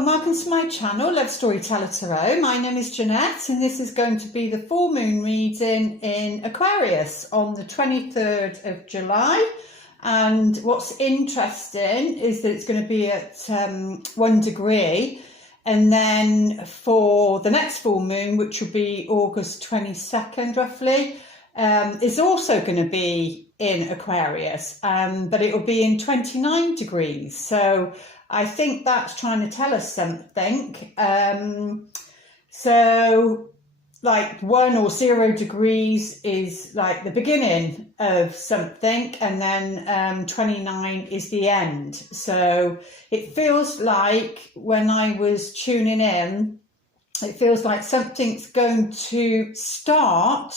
and welcome to my channel, Love Storyteller Tarot. My name is Jeanette and this is going to be the full moon reading in Aquarius on the 23rd of July. And what's interesting is that it's going to be at 1 degree, and then for the next full moon, which will be August 22nd roughly, is also going to be in Aquarius, but it will be in 29 degrees. So I think that's trying to tell us something. So like 1 or 0 degrees is like the beginning of something, and then 29 is the end. So it feels like, when I was tuning in, it feels like something's going to start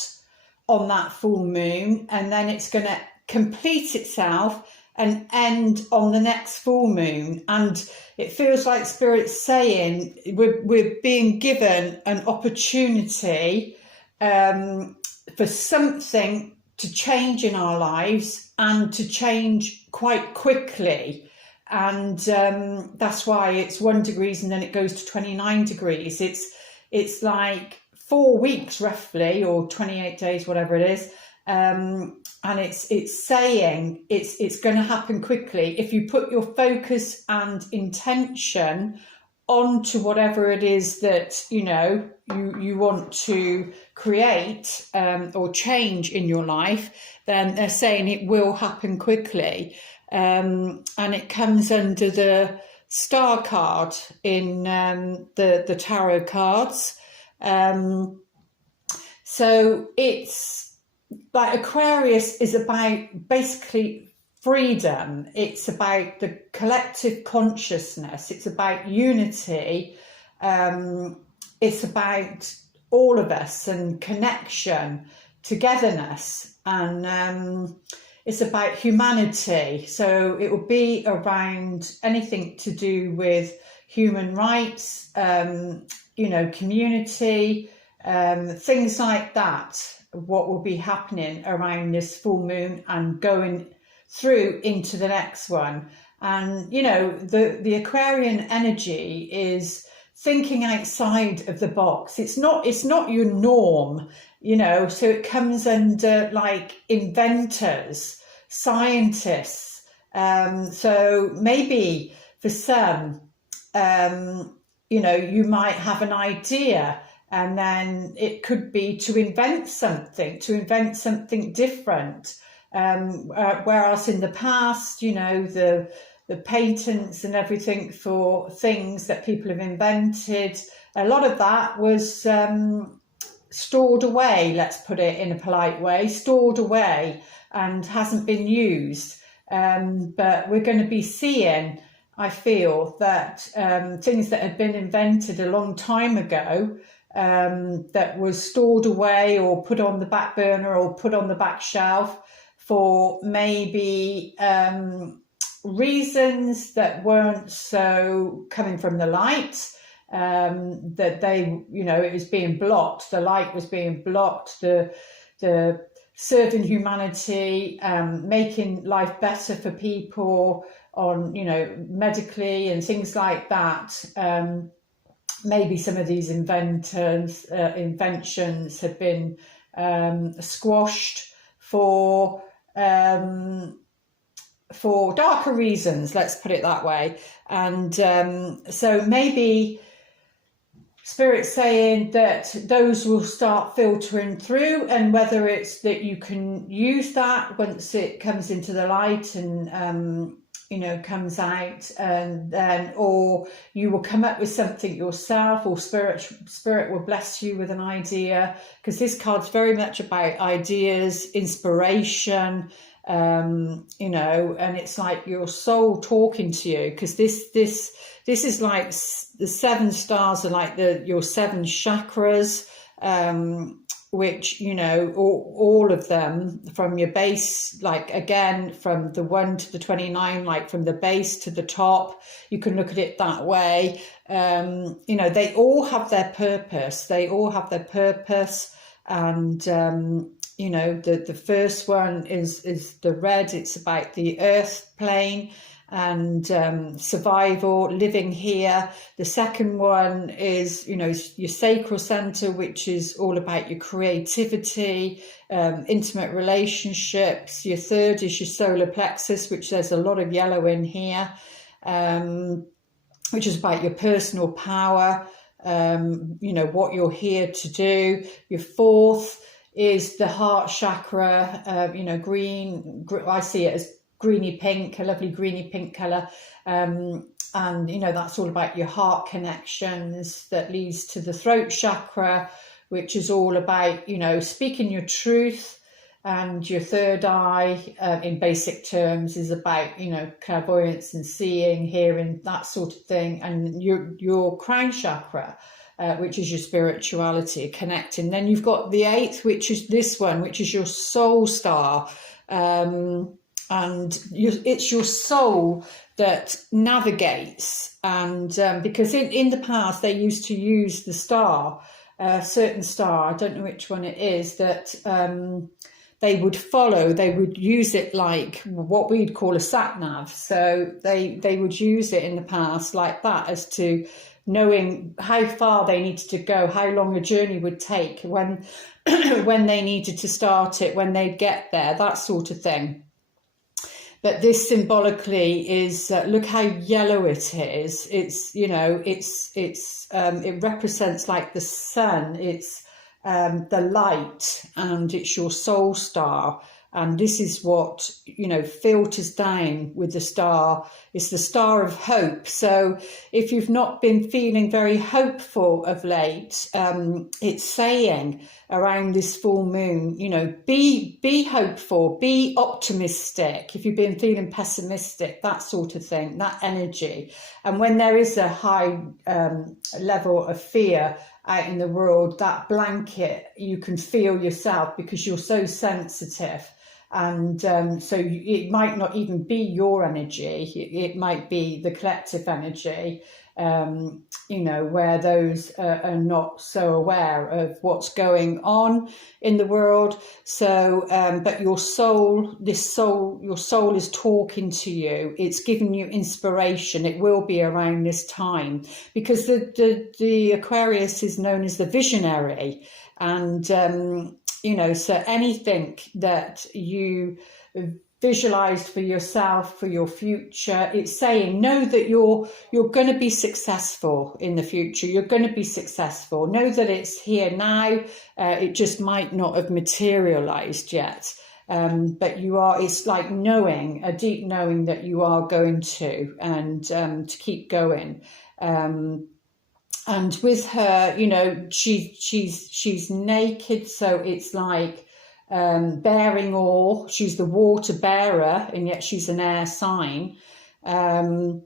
on that full moon, and then it's going to complete itself and end on the next full moon. And it feels like Spirit's saying we're being given an opportunity for something to change in our lives, and to change quite quickly. And that's why it's 1 degree and then it goes to 29 degrees. It's like 4 weeks roughly, or 28 days, whatever it is. And it's saying it's going to happen quickly if you put your focus and intention onto whatever it is that you want to create or change in your life. Then they're saying it will happen quickly, and it comes under the star card in the tarot cards. So it's like Aquarius is about basically freedom. It's about the collective consciousness. It's about unity. It's about all of us and connection, togetherness, and it's about humanity. So it will be around anything to do with human rights, community, things like that. What will be happening around this full moon and going through into the next one. And the Aquarian energy is thinking outside of the box. It's not your norm, so it comes under like inventors, scientists. So maybe for some, you might have an idea, and then it could be to invent something different. Whereas in the past, the patents and everything for things that people have invented, a lot of that was stored away, let's put it in a polite way, stored away and hasn't been used. But we're going to be seeing, I feel, that things that had been invented a long time ago, that was stored away or put on the back burner or put on the back shelf for maybe reasons that weren't so coming from the light, that it was being blocked, the light was being blocked, the serving humanity, making life better for people on, medically and things like that. Maybe some of these inventions have been squashed for darker reasons, let's put it that way. And so maybe Spirit's saying that those will start filtering through, and whether it's that you can use that once it comes into the light and comes out, and then, or you will come up with something yourself, or spirit will bless you with an idea, because this card's very much about ideas, inspiration, and it's like your soul talking to you, because this is like the 7 stars are like your 7 chakras, which, all of them from your base, like again, from the 1 to the 29, like from the base to the top, you can look at it that way. They all have their purpose. And, the first one is the red. It's about the earth plane. and survival, living here. The second one is, you know, your sacral center, which is all about your creativity, intimate relationships. Your third is your solar plexus, which there's a lot of yellow in here, which is about your personal power, you know, what you're here to do. Your fourth is the heart chakra, you know, green, I see it as greeny pink, a lovely greeny pink colour. And, you know, that's all about your heart connections. That leads to the throat chakra, which is all about, you know, speaking your truth. And your third eye, in basic terms, is about, you know, clairvoyance and seeing, hearing, that sort of thing. And your crown chakra, which is your spirituality, connecting. Then you've got the eighth, which is this one, which is your soul star. And it's your soul that navigates. And because in the past, they used to use the star, a certain star, I don't know which one it is, that they would follow. They would use it like what we'd call a sat nav. So they would use it in the past like that, as to knowing how far they needed to go, how long a journey would take, when when they needed to start it, when they'd get there, that sort of thing. But this symbolically is, look how yellow it is. It's, you know, it represents like the sun. It's the light, and it's your soul star. And this is what, you know, filters down with the star. It's the star of hope. So if you've not been feeling very hopeful of late, it's saying around this full moon, you know, be hopeful, be optimistic. If you've been feeling pessimistic, that sort of thing, that energy. And when there is a high level of fear out in the world, that blanket you can feel yourself, because you're so sensitive. And so it might not even be your energy, it might be the collective energy, you know, where those are not so aware of what's going on in the world. So, but your soul, your soul is talking to you. It's giving you inspiration. It will be around this time, because the Aquarius is known as the visionary. And, you know, so anything that you visualized for yourself, for your future, it's saying, know that you're going to be successful in the future. You're going to be successful. Know that it's here now. It just might not have materialized yet. But you are, it's like knowing, a deep knowing that you are going to, and to keep going. And with her, you know, she's naked, so it's like bearing all. She's the water bearer, and yet she's an air sign. And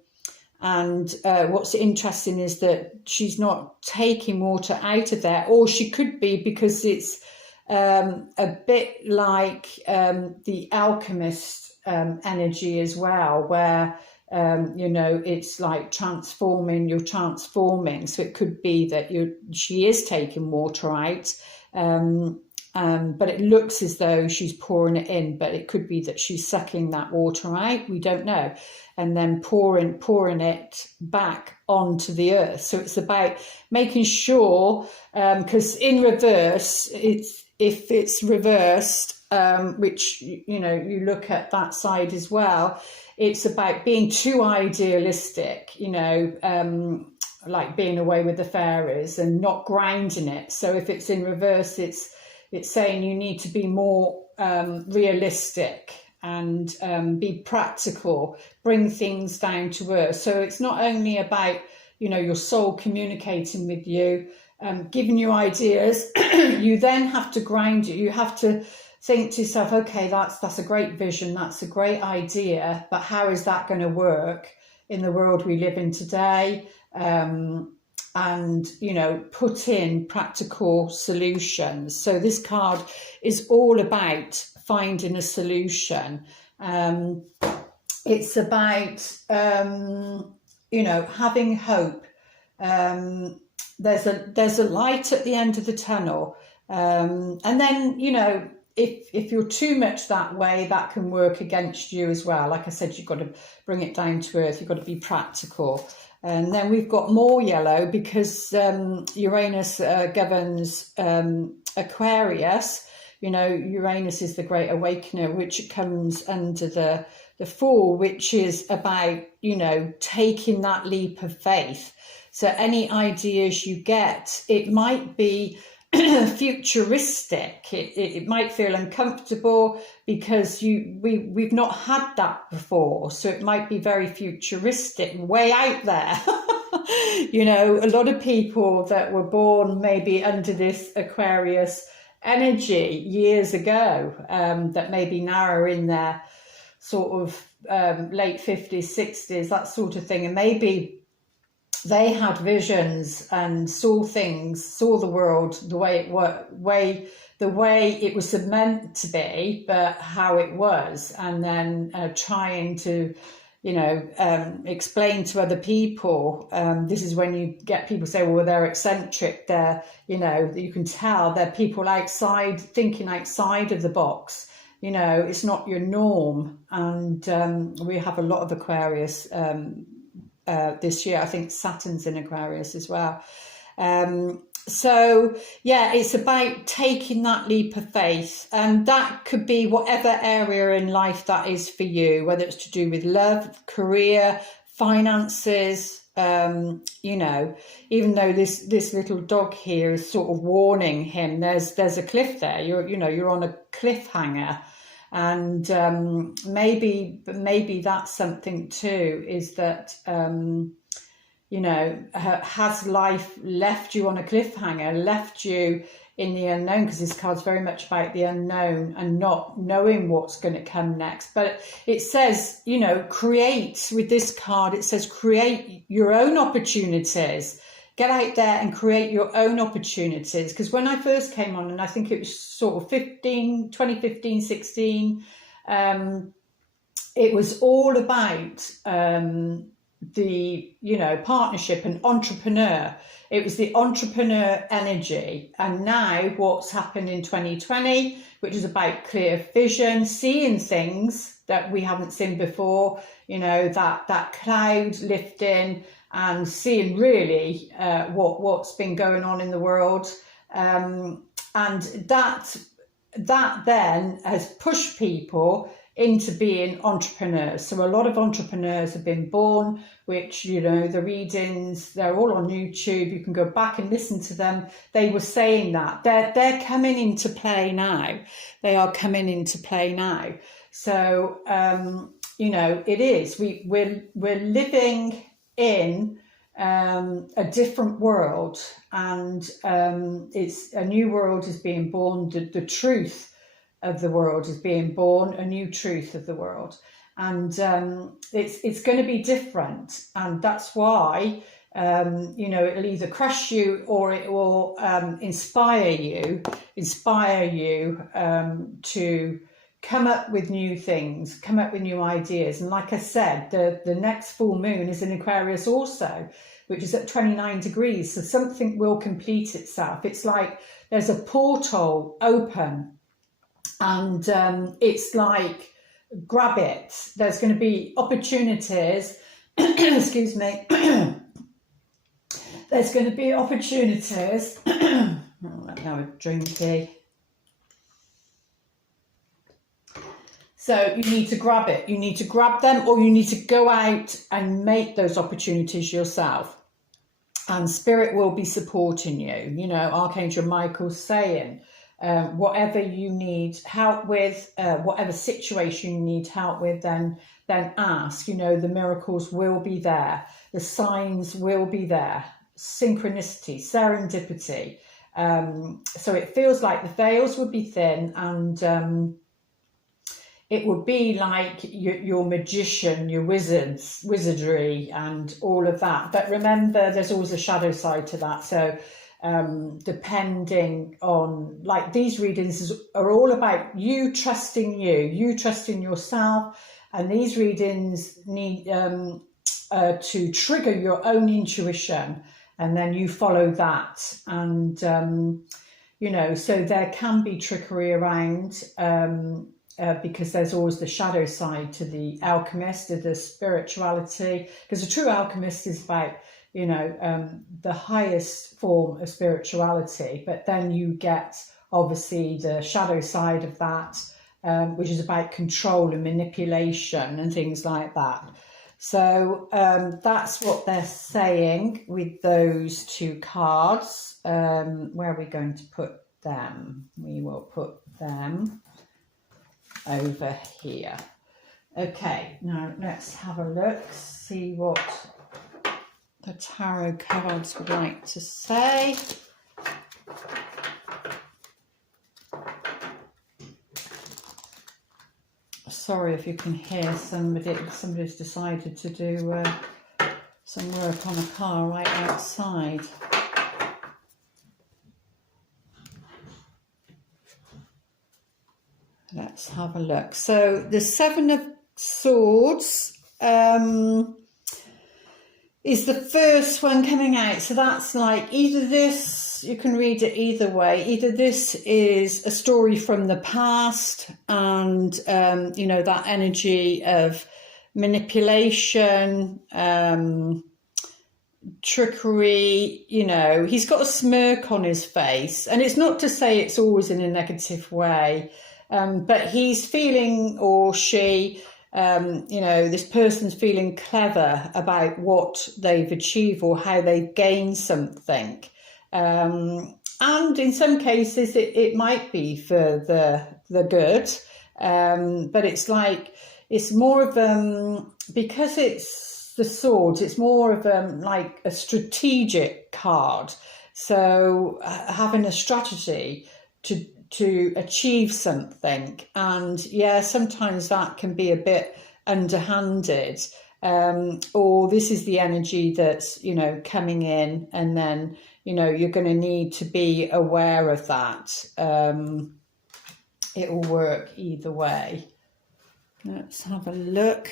what's interesting is that she's not taking water out of there, or she could be, because it's a bit like the alchemist energy as well, where you know, it's like transforming, you're transforming. So it could be that she is taking water out, but it looks as though she's pouring it in, but it could be that she's sucking that water out, we don't know, and then pouring it back onto the earth. So it's about making sure, because in reverse, if it's reversed, which, you know, you look at that side as well, it's about being too idealistic, you know, like being away with the fairies, and not grounding it. So if it's in reverse, it's saying you need to be more realistic, and be practical, bring things down to earth. So it's not only about, you know, your soul communicating with you, giving you ideas. You then have to ground it. You have to think to yourself, okay, that's a great vision, that's a great idea, but how is that going to work in the world we live in today? And, you know, put in practical solutions. So this card is all about finding a solution. It's about, you know, having hope. There's a light at the end of the tunnel. And then, you know, if you're too much that way, that can work against you as well. Like I said, you've got to bring it down to earth. You've got to be practical. And then we've got more yellow because Uranus governs Aquarius. You know, Uranus is the great awakener, which comes under the Fool, which is about, you know, taking that leap of faith. So any ideas you get, it might be futuristic. It might feel uncomfortable because we've not had that before. So it might be very futuristic, way out there. You know, a lot of people that were born maybe under this Aquarius energy years ago, that maybe now are in their sort of late 50s, 60s, that sort of thing. And maybe they had visions and saw things, saw the world the way it was meant to be, but how it was, and then trying to, you know, explain to other people. This is when you get people say, well, they're eccentric. They're, you know, you can tell they're people outside, thinking outside of the box. You know, it's not your norm. And we have a lot of Aquarius this year. I think Saturn's in Aquarius as well. So yeah, it's about taking that leap of faith, and that could be whatever area in life that is for you, whether it's to do with love, career, finances. You know, even though this little dog here is sort of warning him, there's a cliff there. You're on a cliffhanger. And maybe that's something too, is that, you know, has life left you on a cliffhanger, left you in the unknown? Because this card's very much about the unknown and not knowing what's going to come next. But it says, you know, create, with this card, it says create your own opportunities. Get out there and create your own opportunities. Because when I first came on, and I think it was sort of 2015, 16, it was all about the, you know, partnership and entrepreneur. It was the entrepreneur energy. And now what's happened in 2020, which is about clear vision, seeing things that we haven't seen before, you know, that cloud lifting, and seeing really what's been going on in the world, and that then has pushed people into being entrepreneurs. So a lot of entrepreneurs have been born, which, you know, the readings, they're all on YouTube. You can go back and listen to them. They were saying that they're coming into play now. They are coming into play now. So you know, it is. We're living in a different world, and it's a new world is being born. The truth of the world is being born, a new truth of the world, and it's going to be different, and that's why you know, it'll either crush you or it will inspire you to come up with new things, come up with new ideas. And like I said, the next full moon is in Aquarius also, which is at 29 degrees. So something will complete itself. It's like there's a portal open, and it's like, grab it. There's going to be opportunities. Excuse me. There's going to be opportunities. Now a drinky. So you need to grab it. You need to grab them, or you need to go out and make those opportunities yourself. And Spirit will be supporting you. You know, Archangel Michael's saying, whatever you need help with, whatever situation you need help with, then ask. You know, the miracles will be there. The signs will be there. Synchronicity, serendipity. So it feels like the veils would be thin, and it would be like your magician, your wizardry and all of that. But remember, there's always a shadow side to that. So depending on, like, these readings are all about you trusting you trusting yourself. And these readings need to trigger your own intuition, and then you follow that. And you know, so there can be trickery around, because there's always the shadow side to the alchemist, to the spirituality, because a true alchemist is about, you know, the highest form of spirituality, but then you get obviously the shadow side of that, which is about control and manipulation and things like that. So that's what they're saying with those two cards. Where are we going to put them? We will put them over here. Okay, now let's have a look, see what the tarot cards would like to say. Sorry if you can hear somebody's decided to do some work on a car right outside. Let's have a look. So the Seven of Swords is the first one coming out. So that's like either this, you can read it either way. Either this is a story from the past and, you know, that energy of manipulation, trickery, you know, he's got a smirk on his face. And it's not to say it's always in a negative way, but he's feeling, or she, you know, this person's feeling clever about what they've achieved or how they've gained something. And in some cases it might be for the good, but it's like, it's more of because it's the swords, it's more of like a strategic card. So having a strategy to achieve something, and yeah, sometimes that can be a bit underhanded, or this is the energy that's, you know, coming in, and then, you know, you're going to need to be aware of that. It will work either way. Let's have a look.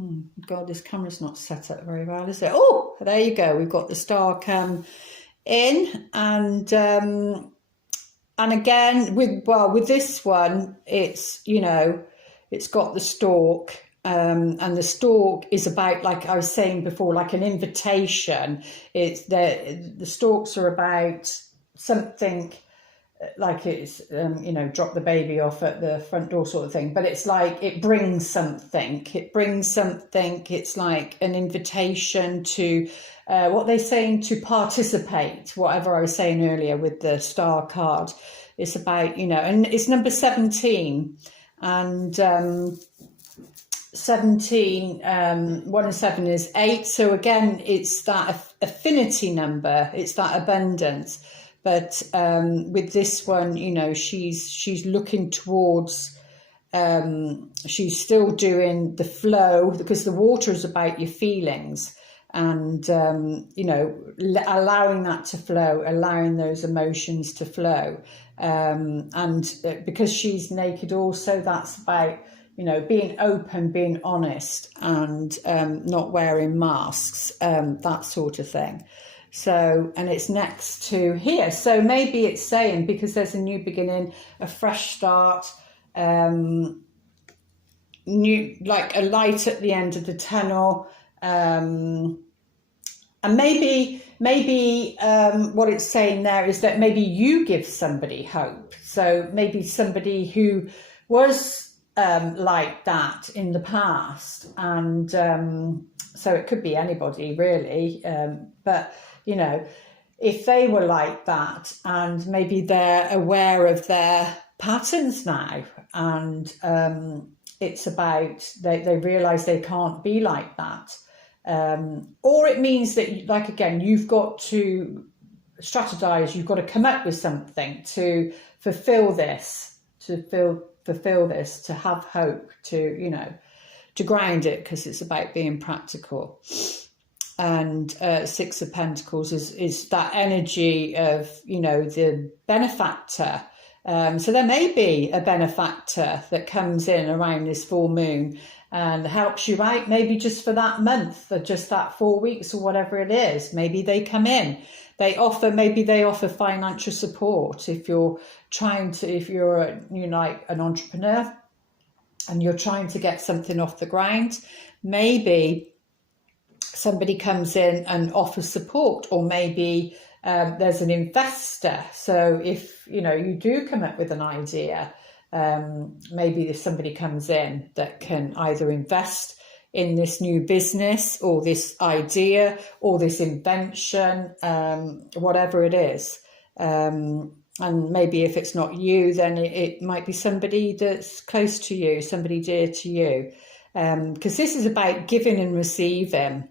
Oh God, this camera's not set up very well, is it? Oh, there you go. We've got the star come in, and again, with this one, it's, you know, it's got the stork, and the stork is about, like I was saying before, like an invitation. It's the storks are about something, like it's, you know, drop the baby off at the front door sort of thing, but it's like it brings something. It's like an invitation to, what they're saying, to participate, whatever I was saying earlier with the star card. It's about, you know, and it's number 17, and 17, 1 and 7 is 8. So again, it's that affinity number, it's that abundance. But with this one, you know, she's looking towards, she's still doing the flow, because the water is about your feelings, and, you know, allowing that to flow, allowing those emotions to flow. And because she's naked also, that's about, you know, being open, being honest, and not wearing masks, that sort of thing. So, and it's next to here. So maybe it's saying, because there's a new beginning, a fresh start, new, like a light at the end of the tunnel. And maybe what it's saying there is that maybe you give somebody hope. So maybe somebody who was like that in the past. And so it could be anybody really, but, you know, if they were like that, and maybe they're aware of their patterns now, and it's about, they realise they can't be like that. Or it means that, like, again, you've got to strategize, you've got to come up with something to fulfill this, to have hope, to, you know, to ground it, because it's about being practical. And 6 of Pentacles is that energy of, you know, the benefactor. So there may be a benefactor that comes in around this full moon and helps you out, maybe just for that month, or just that 4 weeks, or whatever it is. Maybe they come in. maybe they offer financial support if you're like an entrepreneur and you're trying to get something off the ground. Maybe somebody comes in and offers support, or maybe there's an investor. So if you do come up with an idea, maybe if somebody comes in that can either invest in this new business or this idea or this invention, whatever it is. And maybe if it's not you, then it might be somebody that's close to you, somebody dear to you. Because this is about giving and receiving.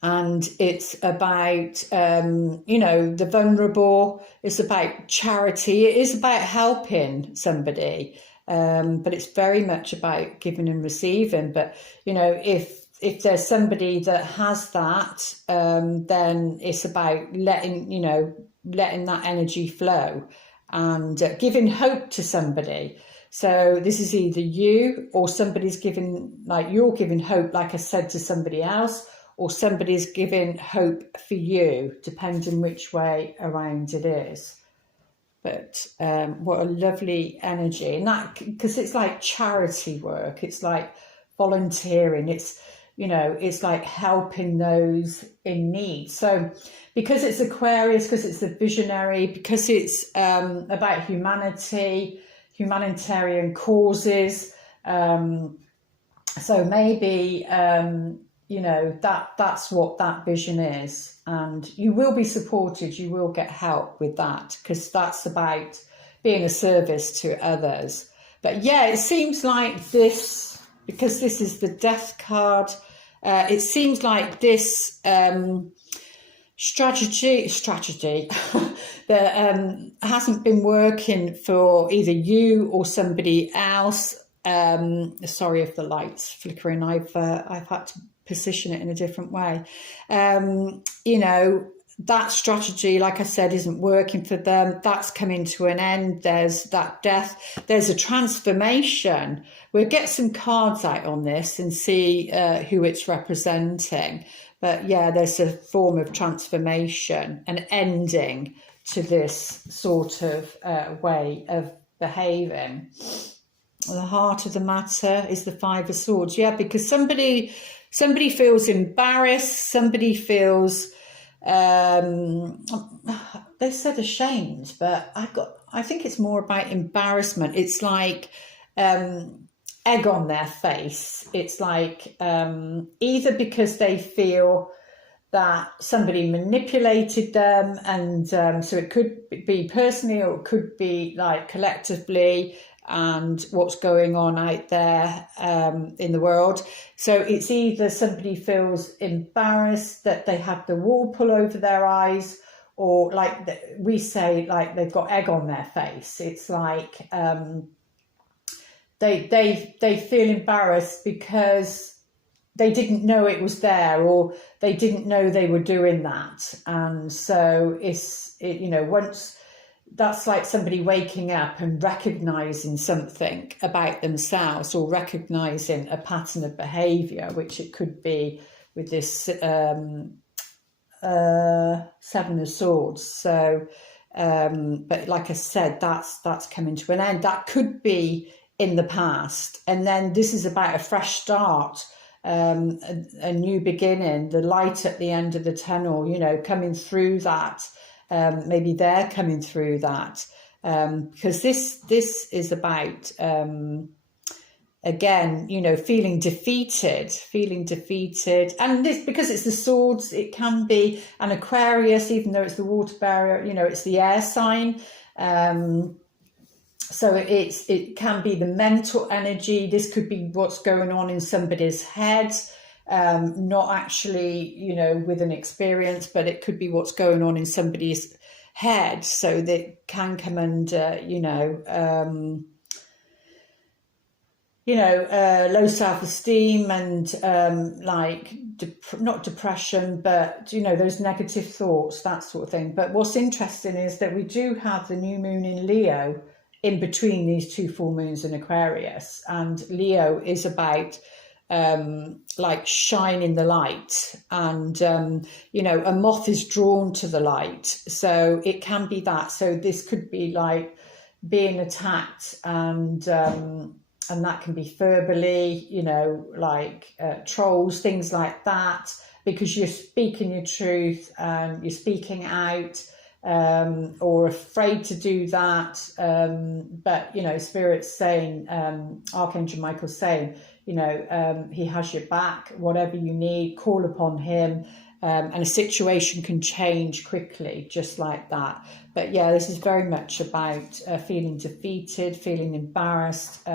And it's about, the vulnerable. It's about charity. It is about helping somebody. But it's very much about giving and receiving. But, if there's somebody that has that, then it's about letting that energy flow and giving hope to somebody. So this is either you or somebody's giving, like you're giving hope, like I said, to somebody else, or somebody's giving hope for you, depending which way around it is. But what a lovely energy. And that, because it's like charity work, it's like volunteering, it's like helping those in need. So because it's Aquarius, because it's the visionary, because it's about humanity, humanitarian causes, so maybe that's what that vision is, and you will be supported, you will get help with that, because that's about being a service to others. But yeah, it seems like this, because this is the Death card, it seems like this strategy that hasn't been working for either you or somebody else. Sorry if the light's flickering. I've had to position it in a different way. That strategy, like I said, isn't working for them. That's coming to an end. There's that death. There's a transformation. We'll get some cards out on this and see who it's representing. But yeah, there's a form of transformation, an ending to this sort of way of behaving. The heart of the matter is the Five of Swords. Yeah, because somebody feels embarrassed. Somebody feels, they said ashamed, but I think it's more about embarrassment. It's like egg on their face. It's like either because they feel that somebody manipulated them, and so it could be personally, or it could be like collectively, and what's going on out there in the world. So it's either somebody feels embarrassed that they had the wool pull over their eyes, or like we say, like they've got egg on their face. It's like they feel embarrassed because they didn't know it was there, or they didn't know they were doing that. And so once, that's like somebody waking up and recognizing something about themselves, or recognizing a pattern of behavior, which it could be with this Seven of Swords. So, but like I said, that's coming to an end. That could be in the past, and then this is about a fresh start, a new beginning, the light at the end of the tunnel. Coming through that. Maybe they're coming through that, because this is about again, feeling defeated, and this, because it's the swords, it can be an Aquarius, even though it's the water barrier. It's the air sign, so it can be the mental energy. This could be what's going on in somebody's head. Not actually, with an experience, but it could be what's going on in somebody's head. So that can come under, low self-esteem and not depression, but, those negative thoughts, that sort of thing. But what's interesting is that we do have the new moon in Leo in between these two full moons in Aquarius. And Leo is about like shining the light, and you know, a moth is drawn to the light, so it can be that. So this could be like being attacked, and that can be verbally, you know, like trolls, things like that, because you're speaking your truth and you're speaking out, or afraid to do that. But, you know, Spirit's saying, Archangel Michael's saying, you know, he has your back, whatever you need, call upon him. And a situation can change quickly, just like that. But yeah, this is very much about feeling defeated, feeling embarrassed,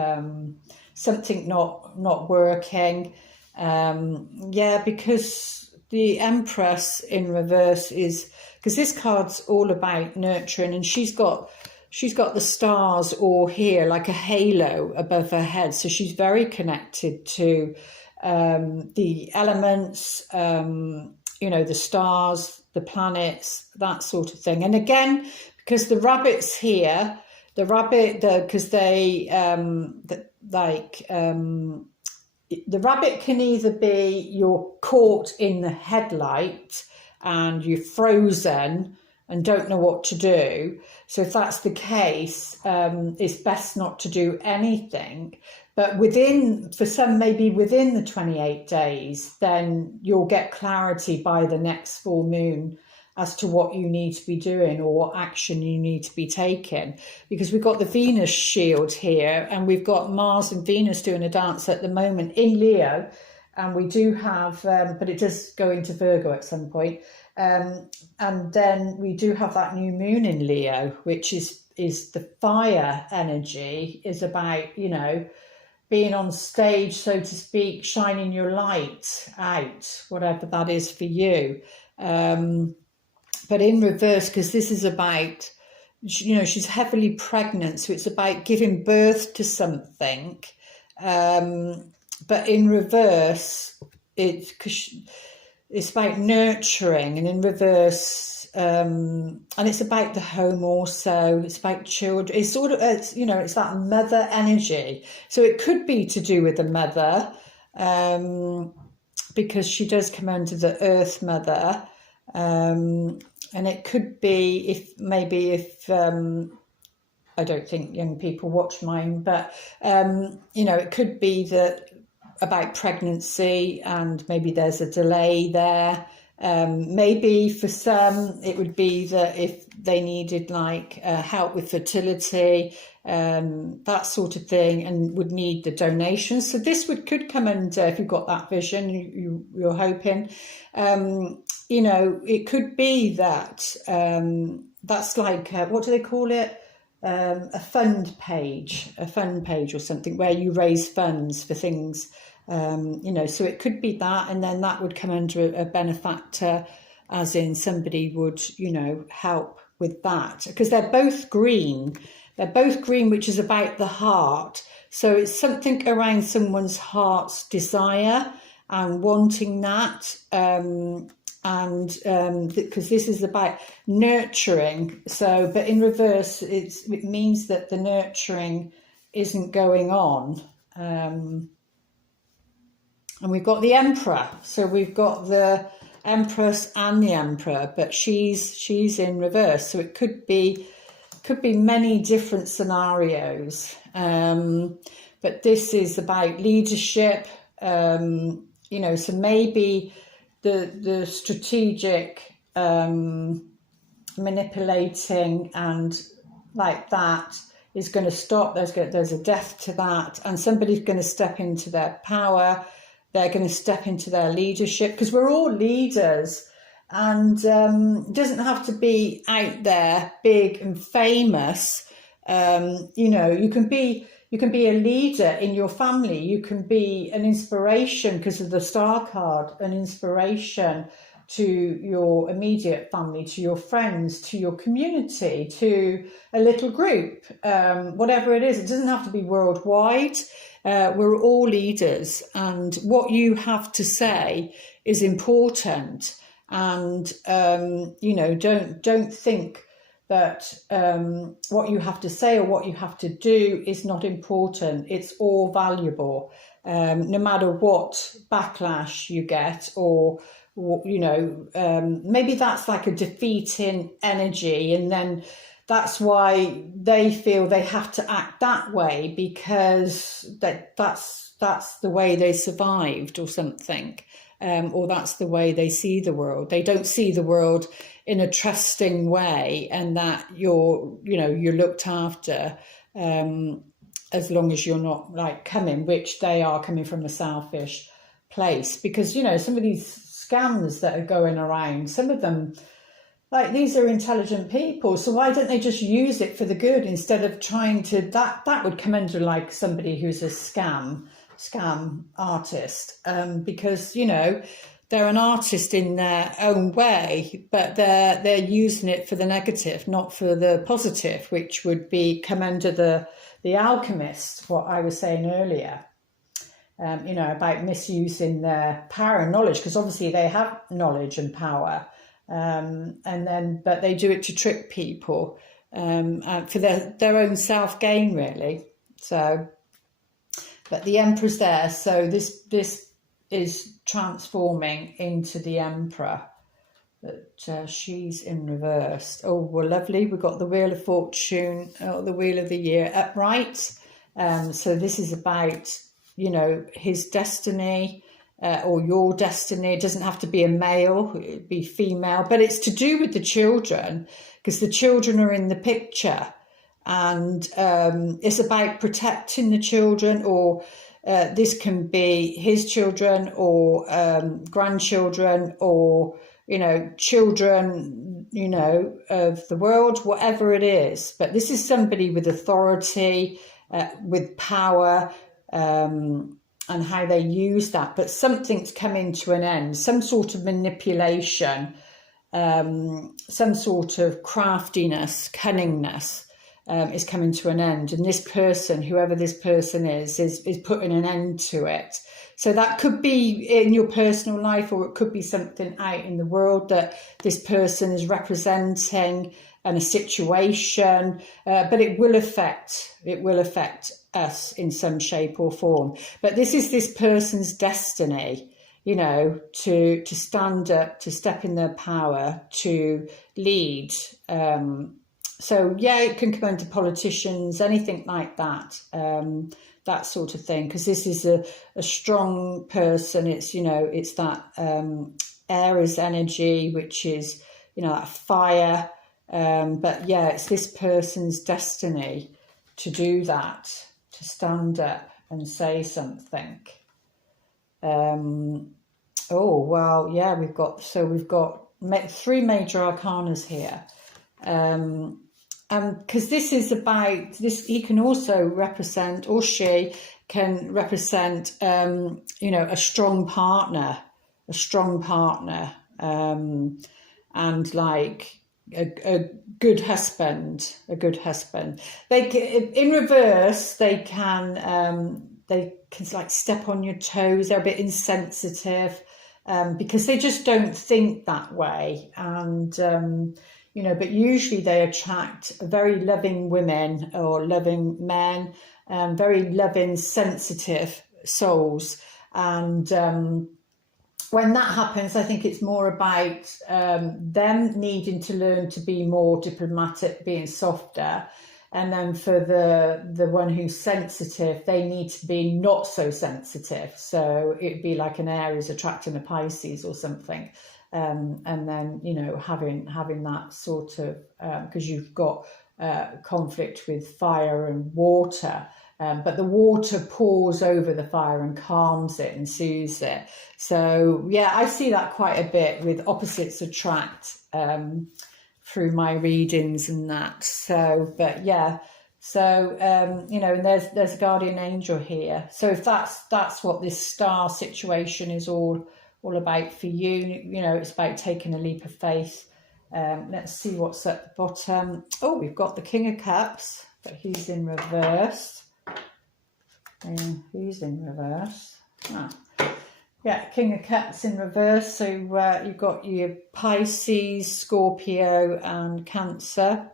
something not working. Yeah, because the Empress in reverse is, because this card's all about nurturing, and she's got the stars all here, like a halo above her head. So she's very connected to the elements, you know, the stars, the planets, that sort of thing. And again, because the rabbit's here, the rabbit can either be you're caught in the headlight and you're frozen and don't know what to do. So if that's the case, it's best not to do anything. But for some, maybe within the 28 days, then you'll get clarity by the next full moon as to what you need to be doing or what action you need to be taking. Because we've got the Venus shield here, and we've got Mars and Venus doing a dance at the moment in Leo. And we do have, but it does go into Virgo at some point. And then we do have that new moon in Leo, which is the fire energy, is about, you know, being on stage, so to speak, shining your light out, whatever that is for you. But in reverse, because this is about, you know, she's heavily pregnant, so it's about giving birth to something. But in reverse, it's about nurturing, and in reverse, and it's about the home also. It's about children. It's sort of, you know, it's that mother energy. So it could be to do with the mother, because she does come under the Earth Mother, and it could be if I don't think young people watch mine, but you know, it could be that about pregnancy, and maybe there's a delay there. Maybe for some it would be that if they needed like help with fertility, that sort of thing, and would need the donations. So this could come under, if you've got that vision, you're hoping, you know, it could be that that's like what do they call it? A fund page or something, where you raise funds for things. You know, so it could be that, and then that would come under a benefactor, as in somebody would, you know, help with that, because they're both green, which is about the heart. So it's something around someone's heart's desire and wanting that, because this is about nurturing. So, but in reverse, it means that the nurturing isn't going on. And we've got the Emperor. So we've got the Empress and the Emperor, but she's in reverse. So it could be many different scenarios. But this is about leadership. You know, so maybe the strategic manipulating and like that is going to stop. There's a death to that, and somebody's going to step into their power. They're going to step into their leadership, because we're all leaders, and it doesn't have to be out there big and famous. You know, you can be a leader in your family. You can be an inspiration, because of the star card, an inspiration to your immediate family, to your friends, to your community, to a little group, whatever it is. It doesn't have to be worldwide. We're all leaders, and what you have to say is important. And you know, don't think that what you have to say or what you have to do is not important. It's all valuable, no matter what backlash you get, or you know, maybe that's like a defeating energy, and then that's why they feel they have to act that way, because that's the way they survived or something, or that's the way they see the world. They don't see the world in a trusting way, and that you're looked after, as long as you're not like which they are coming from a selfish place. Because, you know, some of these scams that are going around, some of them, like, these are intelligent people, so why don't they just use it for the good instead of trying to, that would come under like somebody who's a scam artist, because, you know, they're an artist in their own way, but they're using it for the negative, not for the positive, which would be come under the alchemist, what I was saying earlier, you know, about misusing their power and knowledge, because obviously they have knowledge and power, but they do it to trick people, for their own self-gain, really. So, but the Emperor's there, so this is transforming into the Emperor, but she's in reverse. Oh, well, lovely. We've got the Wheel of Fortune, the Wheel of the Year upright. So this is about, you know, his destiny, or your destiny. It doesn't have to be a male, it'd be female, but it's to do with the children, because the children are in the picture, and it's about protecting the children, or this can be his children, or grandchildren, or, you know, children, you know, of the world, whatever it is. But this is somebody with authority, with power, and how they use that. But something's coming to an end, some sort of manipulation, some sort of craftiness, cunningness, is coming to an end. And this person, whoever this person is putting an end to it. So that could be in your personal life, or it could be something out in the world that this person is representing, and a situation, but it will affect us in some shape or form. But this is this person's destiny, you know, to stand up, to step in their power, to lead. So yeah, it can come into politicians, anything like that, that sort of thing, because this is a strong person. It's, you know, it's that Aries energy, which is, you know, that fire. But yeah, it's this person's destiny to do that, to stand up and say something. Oh, well, yeah, we've got three major arcanas here. Because this is about this, he can also represent, or she can represent, you know, a strong partner, and like a good husband, They in reverse, they can like step on your toes. They're a bit insensitive, because they just don't think that way, and you know, but usually they attract very loving women or loving men, very loving, sensitive souls. And when that happens, I think it's more about them needing to learn to be more diplomatic, being softer. And then for the one who's sensitive, they need to be not so sensitive. So it'd be like an Aries attracting a Pisces or something. And then, you know, having that sort of, because you've got conflict with fire and water, but the water pours over the fire and calms it and soothes it. So yeah, I see that quite a bit with opposites attract, through my readings and that. So, but yeah, so you know, and there's a guardian angel here. So if that's what this star situation is all about for you, you know, it's about taking a leap of faith. Let's see what's at the bottom. Oh, we've got the King of Cups, but he's in reverse. He's in reverse. Yeah, King of Cups in reverse. So you've got your Pisces, Scorpio and Cancer.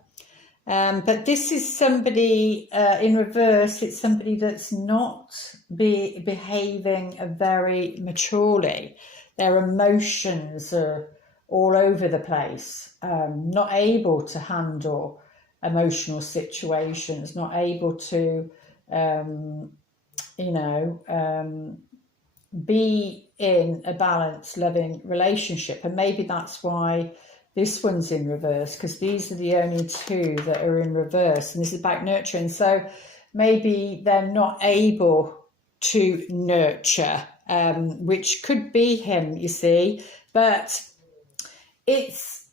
But this is somebody in reverse. It's somebody that's not behaving very maturely. Their emotions are all over the place, not able to handle emotional situations, not able to, be in a balanced, loving relationship. And maybe that's why this one's in reverse, because these are the only two that are in reverse, and this is about nurturing. So maybe they're not able to nurture, which could be him, you see. But it's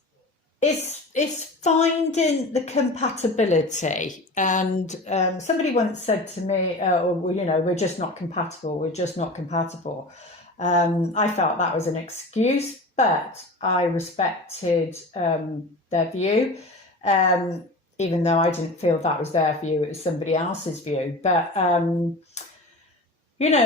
finding the compatibility. And somebody once said to me, we're just not compatible, we're just not compatible. I felt that was an excuse, but I respected their view, even though I didn't feel that was their view, it was somebody else's view. But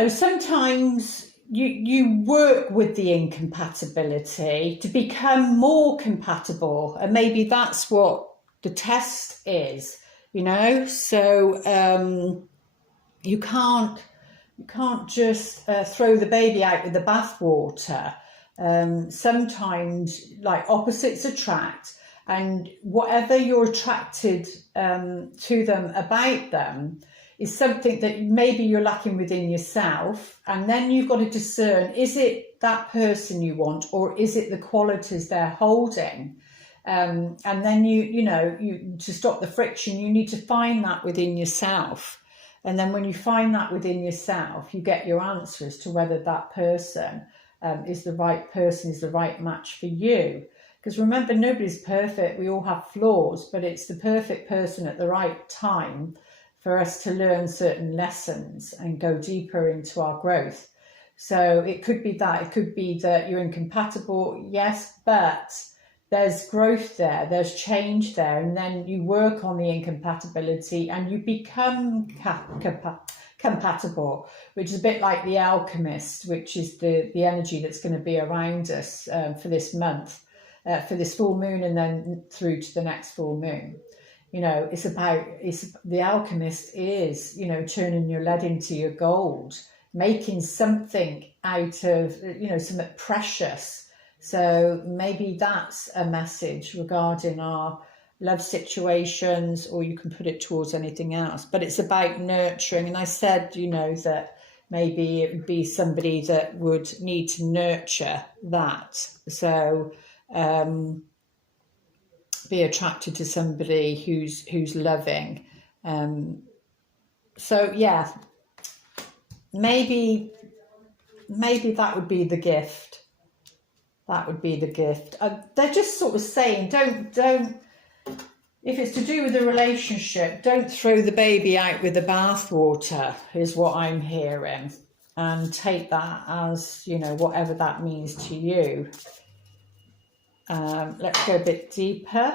sometimes you work with the incompatibility to become more compatible, and maybe that's what the test is, so you can't just throw the baby out with the bathwater. Sometimes, like, opposites attract, and whatever you're attracted to them about them is something that maybe you're lacking within yourself. And then you've got to discern, is it that person you want, or is it the qualities they're holding? And then you to stop the friction, you need to find that within yourself. And then when you find that within yourself, you get your answer as to whether that person is the right person, is the right match for you. Because remember, nobody's perfect. We all have flaws, but it's the perfect person at the right time for us to learn certain lessons and go deeper into our growth. So it could be that. It could be that you're incompatible, yes, but there's growth there, there's change there, and then you work on the incompatibility and you become compatible, which is a bit like the alchemist, which is the energy that's going to be around us for this month, for this full moon, and then through to the next full moon. The alchemist is, turning your lead into your gold, making something out of, something precious. So maybe that's a message regarding our love situations, or you can put it towards anything else. But it's about nurturing. And I said, that maybe it would be somebody that would need to nurture that. So, be attracted to somebody who's loving. So yeah, maybe that would be the gift. That would be the gift. They're just sort of saying, don't. If it's to do with a relationship, don't throw the baby out with the bathwater, is what I'm hearing, and take that as whatever that means to you. Let's go a bit deeper.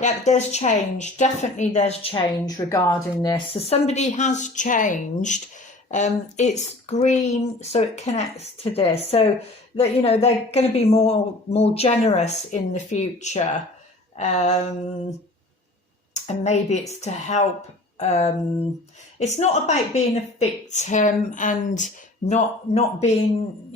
Yeah, there's change. Definitely there's change regarding this. So somebody has changed. It's green, so it connects to this. So that, they're going to be more generous in the future. And maybe it's to help. It's not about being a victim and not being,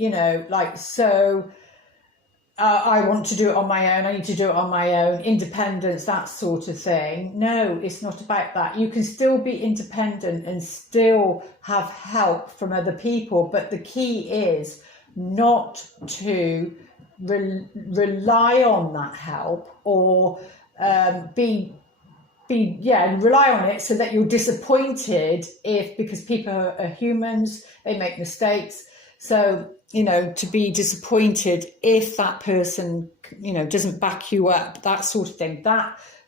I want to do it on my own, I need to do it on my own, independence, that sort of thing. No, it's not about that. You can still be independent and still have help from other people, but the key is not to rely on that help, or rely on it so that you're disappointed because people are humans, they make mistakes. So, to be disappointed if that person, doesn't back you up, that sort of thing.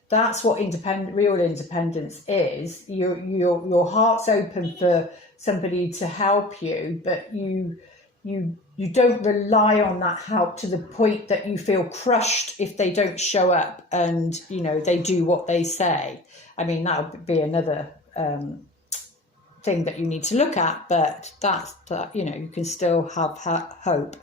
That's what real independence is. Your heart's open for somebody to help you, but you don't rely on that help to the point that you feel crushed if they don't show up and, they do what they say. I mean, that would be another thing that you need to look at, but you can still have hope.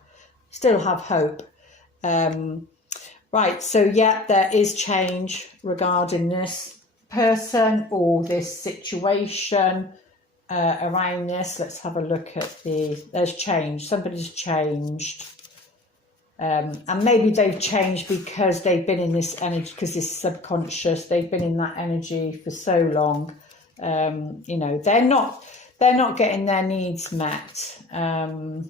Right, so yeah, there is change regarding this person or this situation around this. Let's have a look at there's change. Somebody's changed. And maybe they've changed because they've been in this energy, because it's subconscious. They've been in that energy for so long. You know, they're not getting their needs met. And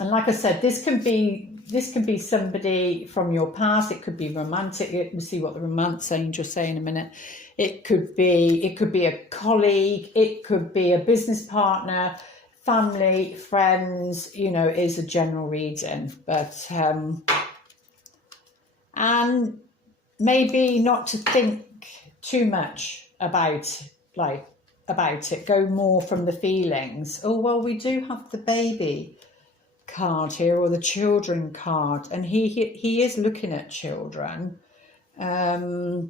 like I said, this can be somebody from your past. It could be romantic. We'll see what the romance angels say in a minute. It could be a colleague. It could be a business partner, family, friends. You know, it is a general reading, but and maybe not to think too much about it. Go more from the feelings. Oh well, we do have the baby card here, or the children card, and he is looking at children. Yeah,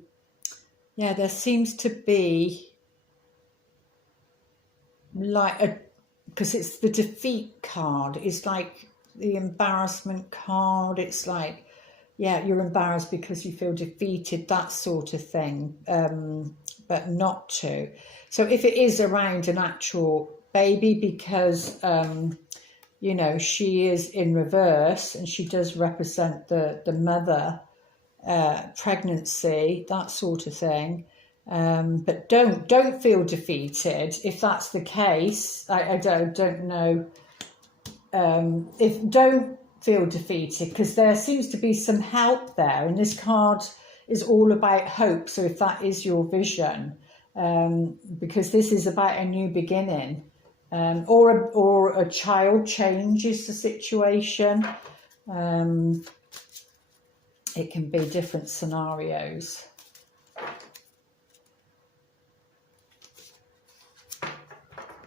there seems to be like because it's the defeat card. It's like the embarrassment card. It's like, yeah, you're embarrassed because you feel defeated, that sort of thing, but not to. So if it is around an actual baby, because you know, she is in reverse and she does represent the mother, pregnancy, that sort of thing. But don't feel defeated if that's the case. I don't know. Don't feel defeated, because there seems to be some help there, and this card is all about hope. So if that is your vision, because this is about a new beginning. Or a child changes the situation. It can be different scenarios.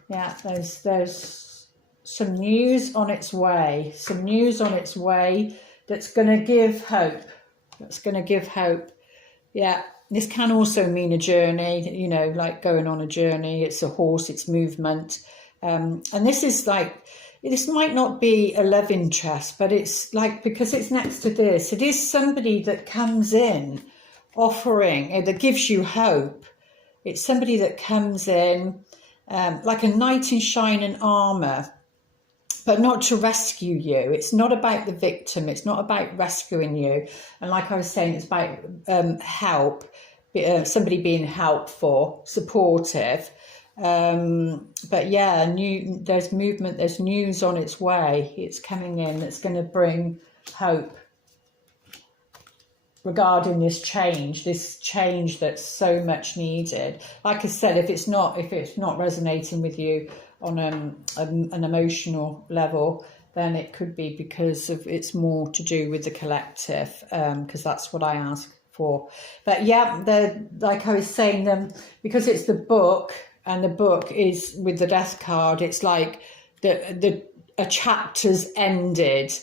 Yeah, there's some news on its way. Some news on its way that's going to give hope. Yeah. This can also mean a journey, you know, like going on a journey. It's a horse, it's movement. And this is like, this might not be a love interest, but it's like, because it's next to this, it is somebody that comes in offering, that gives you hope. It's somebody that comes in like a knight in shining armour, but not to rescue you. It's not about the victim. It's not about rescuing you. And like I was saying, it's about help, somebody being helpful, supportive. But yeah, there's movement, there's news on its way. It's coming in. That's going to bring hope regarding this change that's so much needed. Like I said, if it's not resonating with you on an emotional level, then it could be because it's more to do with the collective, because that's what I ask for. But yeah, like I was saying, because it's the book, and the book is with the death card, it's like a chapter's ended.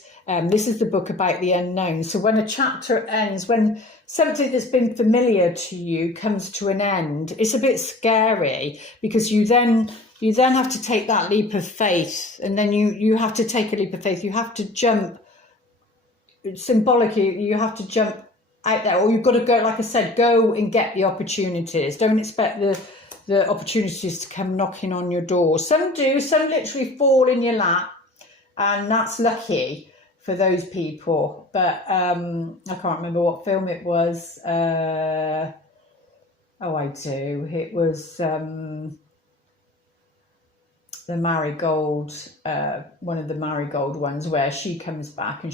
This is the book about the unknown. So when a chapter ends, when something that's been familiar to you comes to an end, it's a bit scary, because you then have to take that leap of faith, and then you have to take a leap of faith. You have to jump, symbolically, you have to jump out there, or you've got to go, like I said, go and get the opportunities. Don't expect the opportunities to come knocking on your door. Some do, some literally fall in your lap, and that's lucky for those people. But I can't remember what film it was. Oh, I do. It was the Marigold, one of the Marigold ones, where she comes back and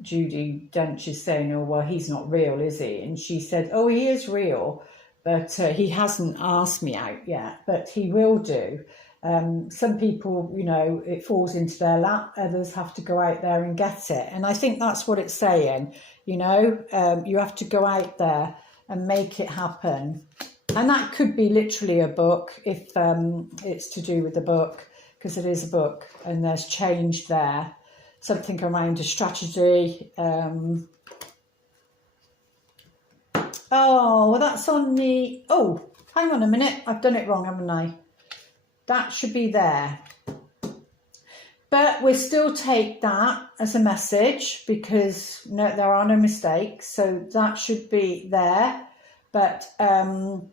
Judi Dench is saying, oh, well, he's not real, is he? And she said, oh, he is real, but he hasn't asked me out yet, but he will do. Some people, you know, it falls into their lap. Others have to go out there and get it. And I think that's what it's saying, you know, you have to go out there and make it happen. And that could be literally a book, if it's to do with the book, because it is a book and there's change there. Something around a strategy. Oh, well, that's on the... Oh, hang on a minute. I've done it wrong, haven't I? That should be there. But we'll still take that as a message, because no, there are no mistakes. So that should be there. But so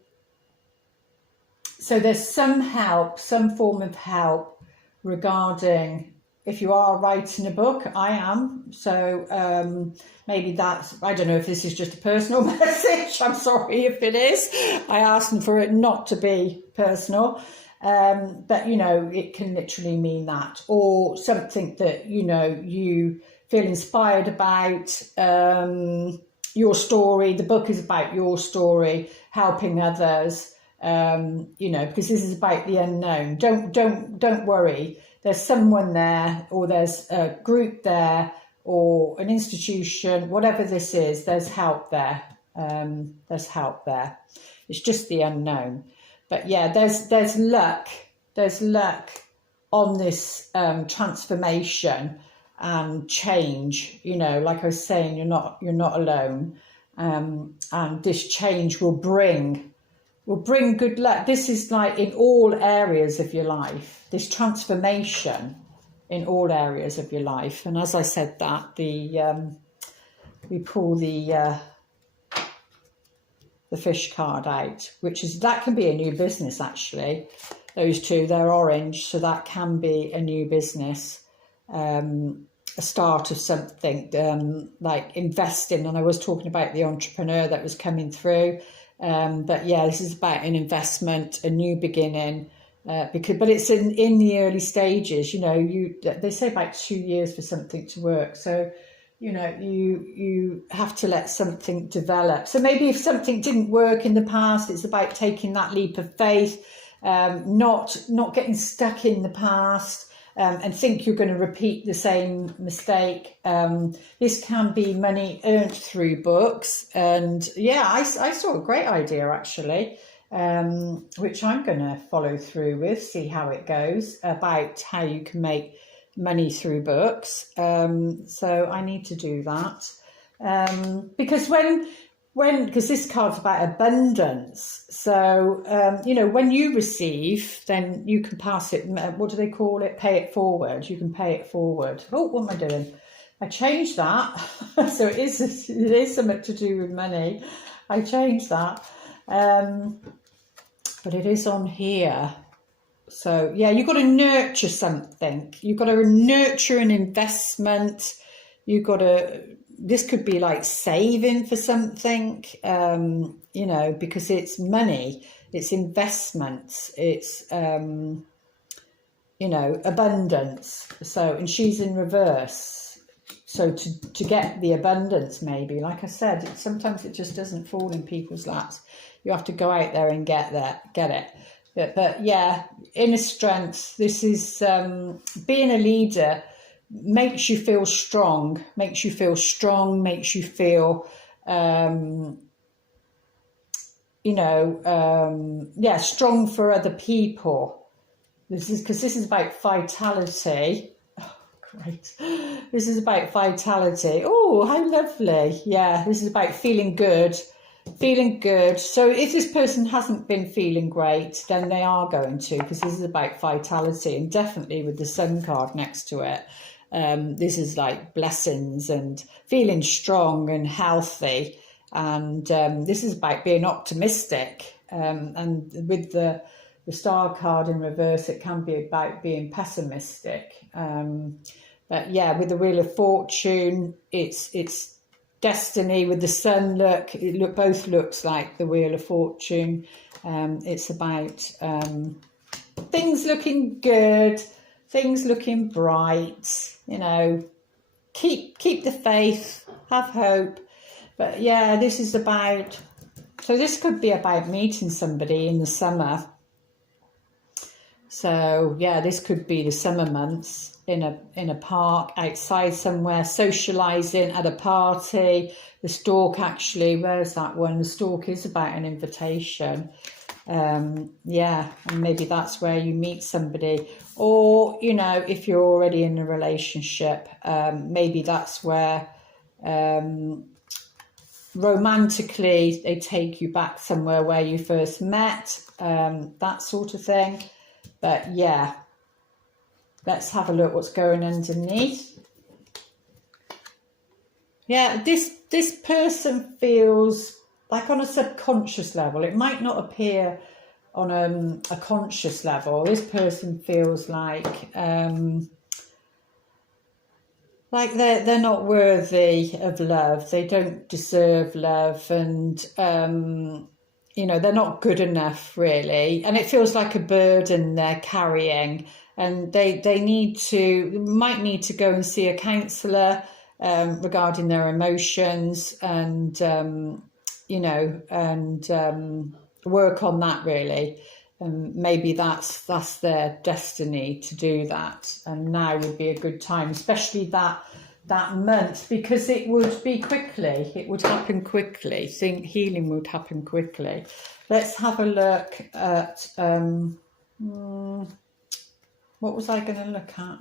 there's some help, some form of help regarding if you are writing a book. I am. So maybe that's, I don't know if this is just a personal message. I'm sorry if it is. I asked them for it not to be personal. But, you know, it can literally mean that, or something that, you know, you feel inspired about, your story. The book is about your story, helping others, you know, because this is about the unknown. Don't worry. There's someone there, or there's a group there, or an institution, whatever this is, there's help there. There's help there. It's just the unknown. But yeah, there's luck on this transformation and change. You know, like I was saying, you're not alone, and this change will bring good luck. This is like in all areas of your life. This transformation in all areas of your life. And as I said, that we pull the fish card out, which is, that can be a new business actually. Those two, they're orange, so that can be a new business, a start of something, like investing. And I was talking about the entrepreneur that was coming through, but yeah, this is about an investment, a new beginning, but it's in the early stages. You know, they say about 2 years for something to work, so you know, you have to let something develop. So maybe if something didn't work in the past, it's about taking that leap of faith, not getting stuck in the past, and think you're going to repeat the same mistake. This can be money earned through books. And yeah, I saw a great idea actually, which I'm going to follow through with, see how it goes, about how you can make money through books. So I need to do that, because because this card's about abundance. So you know, when you receive, then you can pass it. What do they call it? Pay it forward. You can pay it forward. Oh, what am I doing? I changed that. So it is something to do with money. I changed that, but it is on here. So yeah, you've got to nurture something. You've got to nurture an investment. You've got to, this could be like saving for something, you know, because it's money, it's investments, it's, you know, abundance. So, and she's in reverse. So to get the abundance, maybe, like I said, sometimes it just doesn't fall in people's laps. You have to go out there and get it. But yeah, inner strength, this is being a leader makes you feel strong, makes you feel, you know, yeah, strong for other people. This is about vitality. Oh, great. This is about vitality. Oh, how lovely. Yeah, this is about feeling good. So if this person hasn't been feeling great, then they are going to, because this is about vitality, and definitely with the sun card next to it, this is like blessings and feeling strong and healthy, and this is about being optimistic, and with the star card in reverse, it can be about being pessimistic, but yeah, with the Wheel of Fortune, it's destiny. With the sun, both looks like the Wheel of Fortune. It's about things looking good, things looking bright, you know, keep the faith, have hope. But yeah, this is about, so this could be about meeting somebody in the summer. So yeah, this could be the summer months, in a park, outside somewhere, socialising, at a party. The stork, actually, where's that one? The stork is about an invitation. Yeah, and maybe that's where you meet somebody. Or, you know, if you're already in a relationship, maybe that's where romantically they take you back somewhere where you first met, that sort of thing. But yeah, let's have a look what's going underneath. Yeah, this person feels like on a subconscious level. It might not appear on a conscious level. This person feels like they're not worthy of love. They don't deserve love, and you know, they're not good enough really. And it feels like a burden they're carrying, and they might need to go and see a counsellor regarding their emotions, and you know, and work on that really. And maybe that's their destiny to do that, and now would be a good time, especially that month, because it would be quickly, it would happen quickly. Healing would happen quickly. Let's have a look at what was I going to look at?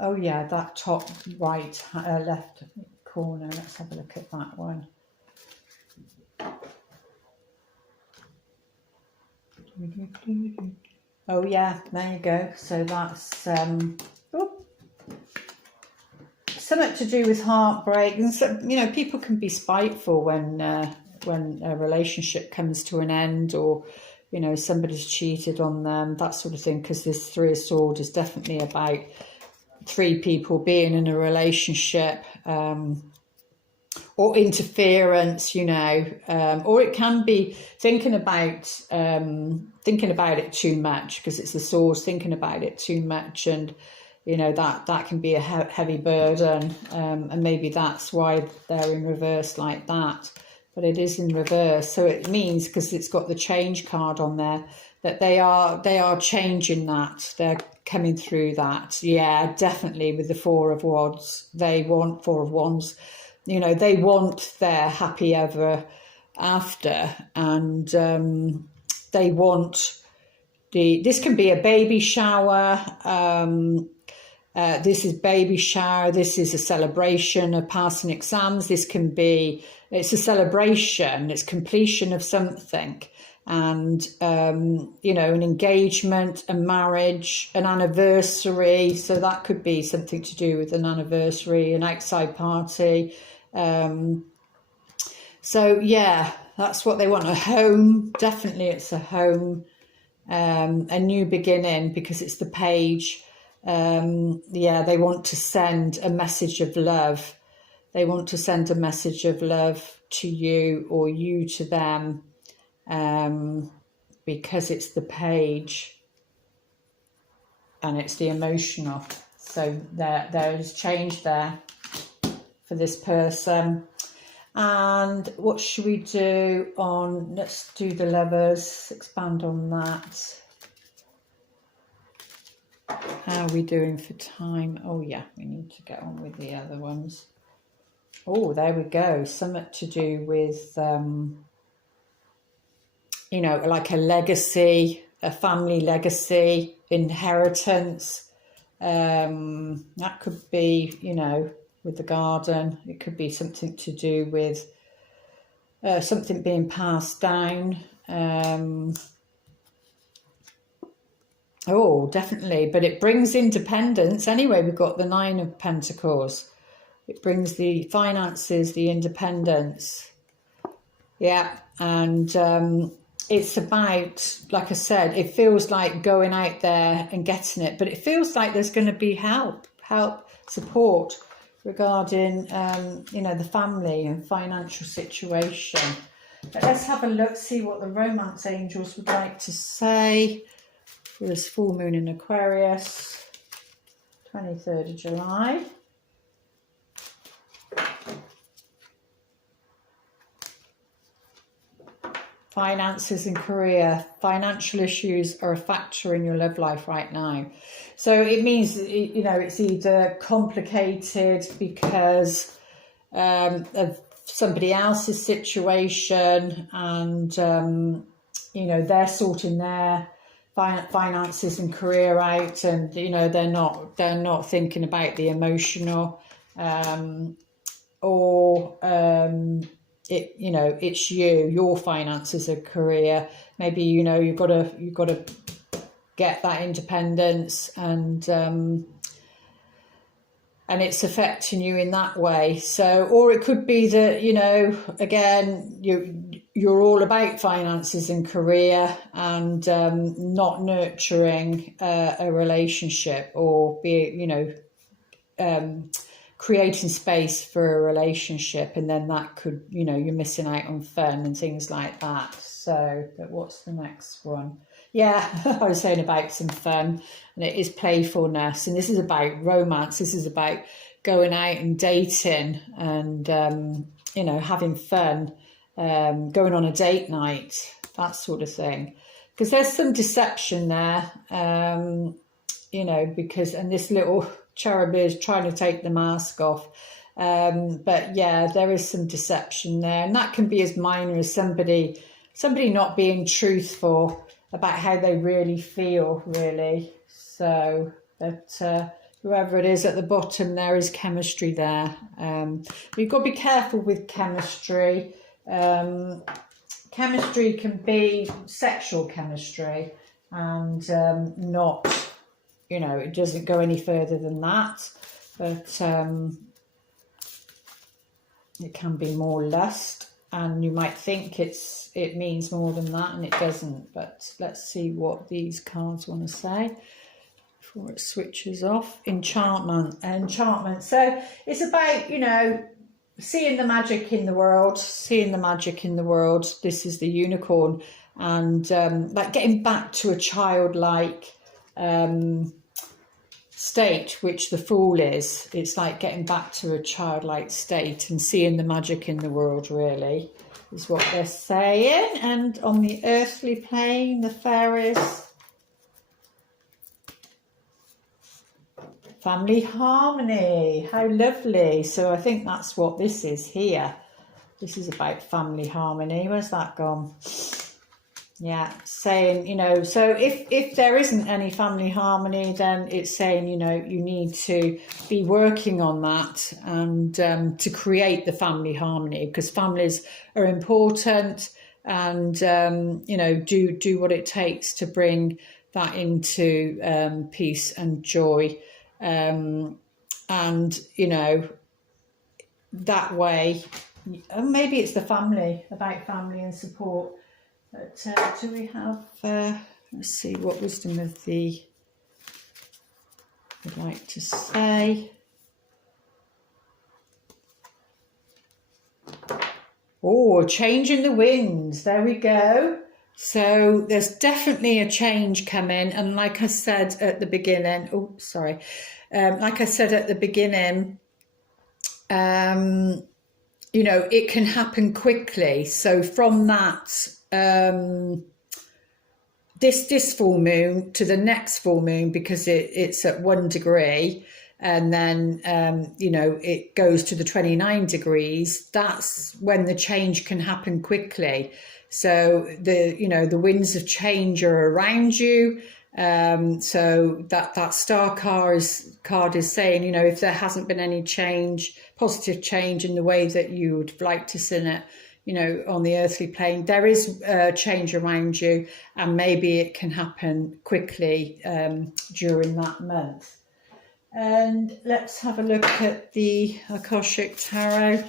Oh yeah, that top right left corner. Let's have a look at that one. Oh yeah, there you go. So that's something to do with heartbreak. And so, you know, people can be spiteful when a relationship comes to an end, or you know, somebody's cheated on them, that sort of thing, because this Three of Swords is definitely about three people being in a relationship, or interference, you know, or it can be thinking about it too much, because it's the Swords, thinking about it too much, and you know, that can be a heavy burden, and maybe that's why they're in reverse like that. But it is in reverse, so it means, because it's got the Change card on there, that they are changing that. They're coming through that. Yeah, definitely with the Four of Wands. Four of Wands. You know, they want their happy ever after, and they want this can be a baby shower. This is baby shower. This is a celebration of passing exams. This can be, it's a celebration. It's completion of something. And, you know, an engagement, a marriage, an anniversary. So that could be something to do with an anniversary, an outside party. So, yeah, that's what they want. A home. Definitely it's a home. A new beginning, because it's the Page. Yeah, they want to send a message of love. They want to send a message of love to you, or you to them, because it's the Page and it's the emotional. So there is change there for this person. And what should we do on, let's do the Lovers, expand on that. How are we doing for time? Oh yeah, we need to get on with the other ones. Oh, there we go. Something to do with, you know, like a legacy, a family legacy, inheritance. That could be, you know, with the garden. It could be something to do with something being passed down. Oh, definitely. But it brings independence. Anyway, we've got the Nine of Pentacles. It brings the finances, the independence. Yeah. And it's about, like I said, it feels like going out there and getting it. But it feels like there's going to be help, support regarding, you know, the family and financial situation. But let's have a look, see what the romance angels would like to say. This full moon in Aquarius, 23rd of July. Finances and career. Financial issues are a factor in your love life right now. So it means, you know, it's either complicated because of somebody else's situation, and, you know, they're sorting their finances and career out, and you know, they're not thinking about the emotional, or it, you know, it's your finances and career. Maybe, you know, you've got to get that independence, and it's affecting you in that way. So, or it could be that, you know, again, you're all about finances and career, and not nurturing a relationship, or you know, creating space for a relationship, and then that could, you know, you're missing out on fun and things like that. So, but what's the next one? Yeah, I was saying about some fun, and it is playfulness, and this is about romance. This is about going out and dating, and you know, having fun, going on a date night, that sort of thing. Because there's some deception there, you know, because, and this little cherub is trying to take the mask off. But yeah, there is some deception there, and that can be as minor as somebody not being truthful about how they really feel, really. So, but whoever it is at the bottom, there is chemistry there. You've got to be careful with chemistry. Chemistry can be sexual chemistry, and not, you know, it doesn't go any further than that. But it can be more lust, and you might think it means more than that, and it doesn't. But let's see what these cards want to say before it switches off. Enchantment. So it's about, you know, seeing the magic in the world, This is the unicorn, and like getting back to a childlike state, which the Fool is. It's like getting back to a childlike state and seeing the magic in the world, really, is what they're saying. And on the earthly plane, the fairies, family harmony. How lovely. So I think that's what this is here. This is about family harmony. Where's that gone? Yeah, saying, you know, so if there isn't any family harmony, then it's saying, you know, you need to be working on that, and to create the family harmony, because families are important, and you know, do what it takes to bring that into peace and joy, and you know, that way, maybe it's the family, about family and support. But do we have, let's see, what wisdom of the would like to say. Oh, change in the winds. There we go. So there's definitely a change coming. And like I said at the beginning, like I said at the beginning, you know, it can happen quickly. So from that, this full moon to the next full moon, because it's at 1 degree, and then you know, it goes to the 29 degrees. That's when the change can happen quickly. So you know, the winds of change are around you. So that star card is saying, you know, if there hasn't been any change, positive change in the way that you would like to see it, you know, on the earthly plane, there is change around you, and maybe it can happen quickly during that month. And let's have a look at the Akashic Tarot.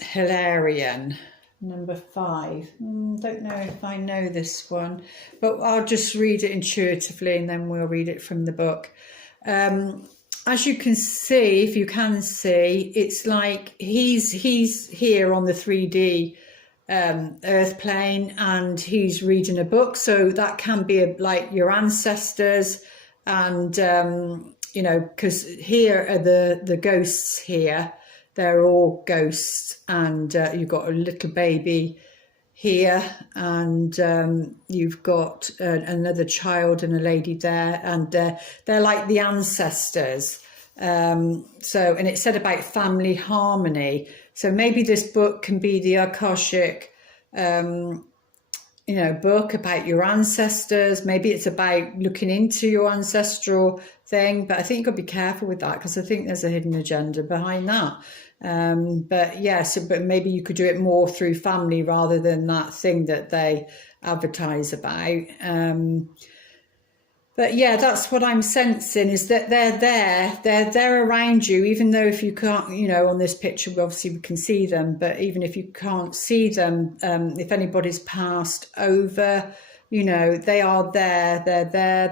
Hilarion, number 5. Don't know if I know this one, but I'll just read it intuitively, and then we'll read it from the book. As you can see, if you can see, it's like he's here on the 3D earth plane, and he's reading a book. So that can be like your ancestors, and you know, because here are the ghosts here. They're all ghosts, and you've got a little baby here, and you've got another child and a lady there, and they're like the ancestors. So, and it said about family harmony. So maybe this book can be the Akashic book about your ancestors. Maybe it's about looking into your ancestral thing, but I think you've got to be careful with that, because I think there's a hidden agenda behind that. But yes, but maybe you could do it more through family rather than that thing that they advertise about. But yeah, that's what I'm sensing, is that they're there around you, even though if you can't, on this picture, obviously we can see them, but even if you can't see them, if anybody's passed over, they are there,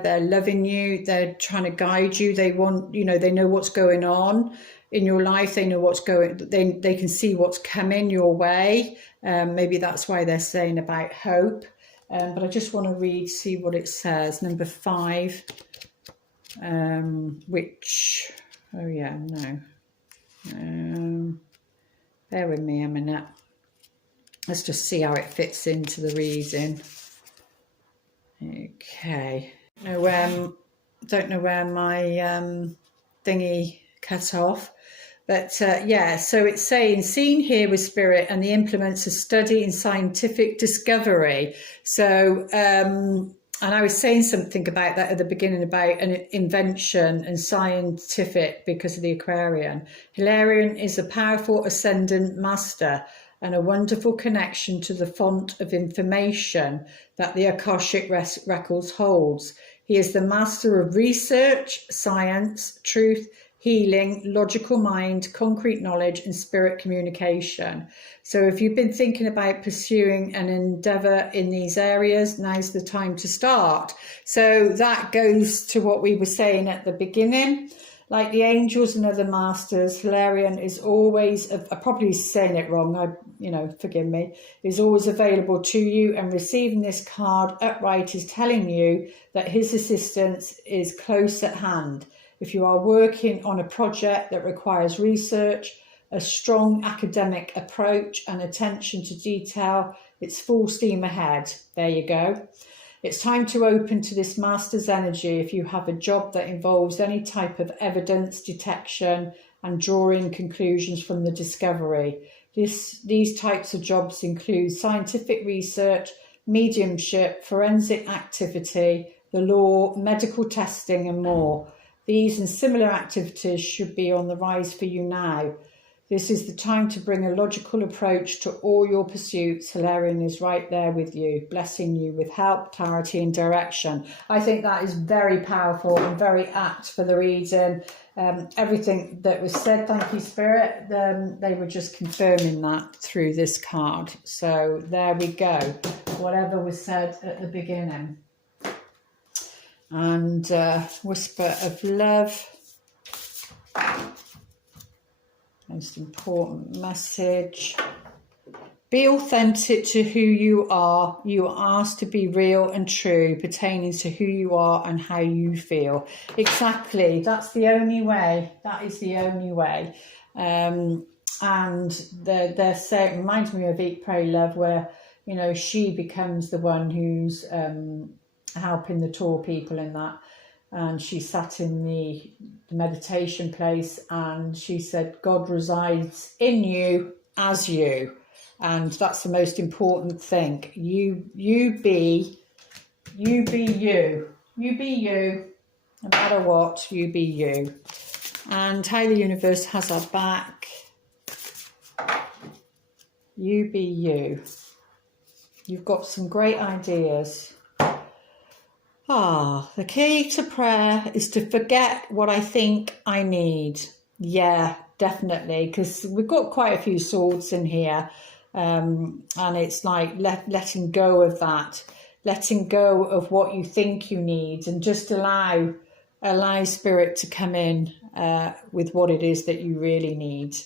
they're loving you, they're trying to guide you, they want, they know what's going on in your life, they know what's going, they can see what's coming your way. Maybe that's why they're saying about hope. But I just want to see what it says. Number 5, which, oh yeah, no. Bear with me a minute. Let's just see how it fits into the reading. Okay. Don't know where my thingy cut off. But yeah, so it's saying, seen here with spirit and the implements of study and scientific discovery. So, and I was saying something about that at the beginning, about an invention and scientific, because of the Aquarian. Hilarion is a powerful ascendant master and a wonderful connection to the font of information that the Akashic Records holds. He is the master of research, science, truth, healing, logical mind, concrete knowledge, and spirit communication. So if you've been thinking about pursuing an endeavour in these areas, now's the time to start. So that goes to what we were saying at the beginning. Like the angels and other masters, Hilarion is always, I'm probably saying it wrong, forgive me, is always available to you, and receiving this card upright is telling you that his assistance is close at hand. If you are working on a project that requires research, a strong academic approach and attention to detail, it's full steam ahead. There you go. It's time to open to this master's energy if you have a job that involves any type of evidence detection and drawing conclusions from the discovery. These types of jobs include scientific research, mediumship, forensic activity, the law, medical testing, and more. These and similar activities should be on the rise for you now. This is the time to bring a logical approach to all your pursuits. Hilarion is right there with you, blessing you with help, clarity, and direction. I think that is very powerful and very apt for the reading. Everything that was said, thank you, Spirit, they were just confirming that through this card. So there we go. Whatever was said at the beginning. And whisper of love. Most important message. Be authentic to who you are. You are asked to be real and true, pertaining to who you are and how you feel. Exactly. That's the only way. That is the only way. And they're saying, reminds me of Eat, Pray, Love, where, she becomes the one who's helping the tall people in that. And she sat in the meditation place and she said, God resides in you as you. And that's the most important thing. You be you. You be you. No matter what, you be you. And how the universe has our back. You be you. You've got some great ideas. The key to prayer is to forget what I think I need. Yeah, definitely, because we've got quite a few swords in here, and it's like letting go of that, letting go of what you think you need, and just allow Spirit to come in with what it is that you really need.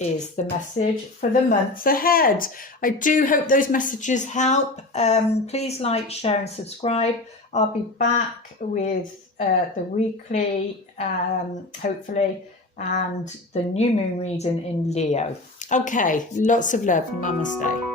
Is the message for the months ahead. I do hope those messages help. Please like, share and subscribe. I'll be back with the weekly, hopefully, and the new moon reading in Leo. Okay, lots of love. Namaste.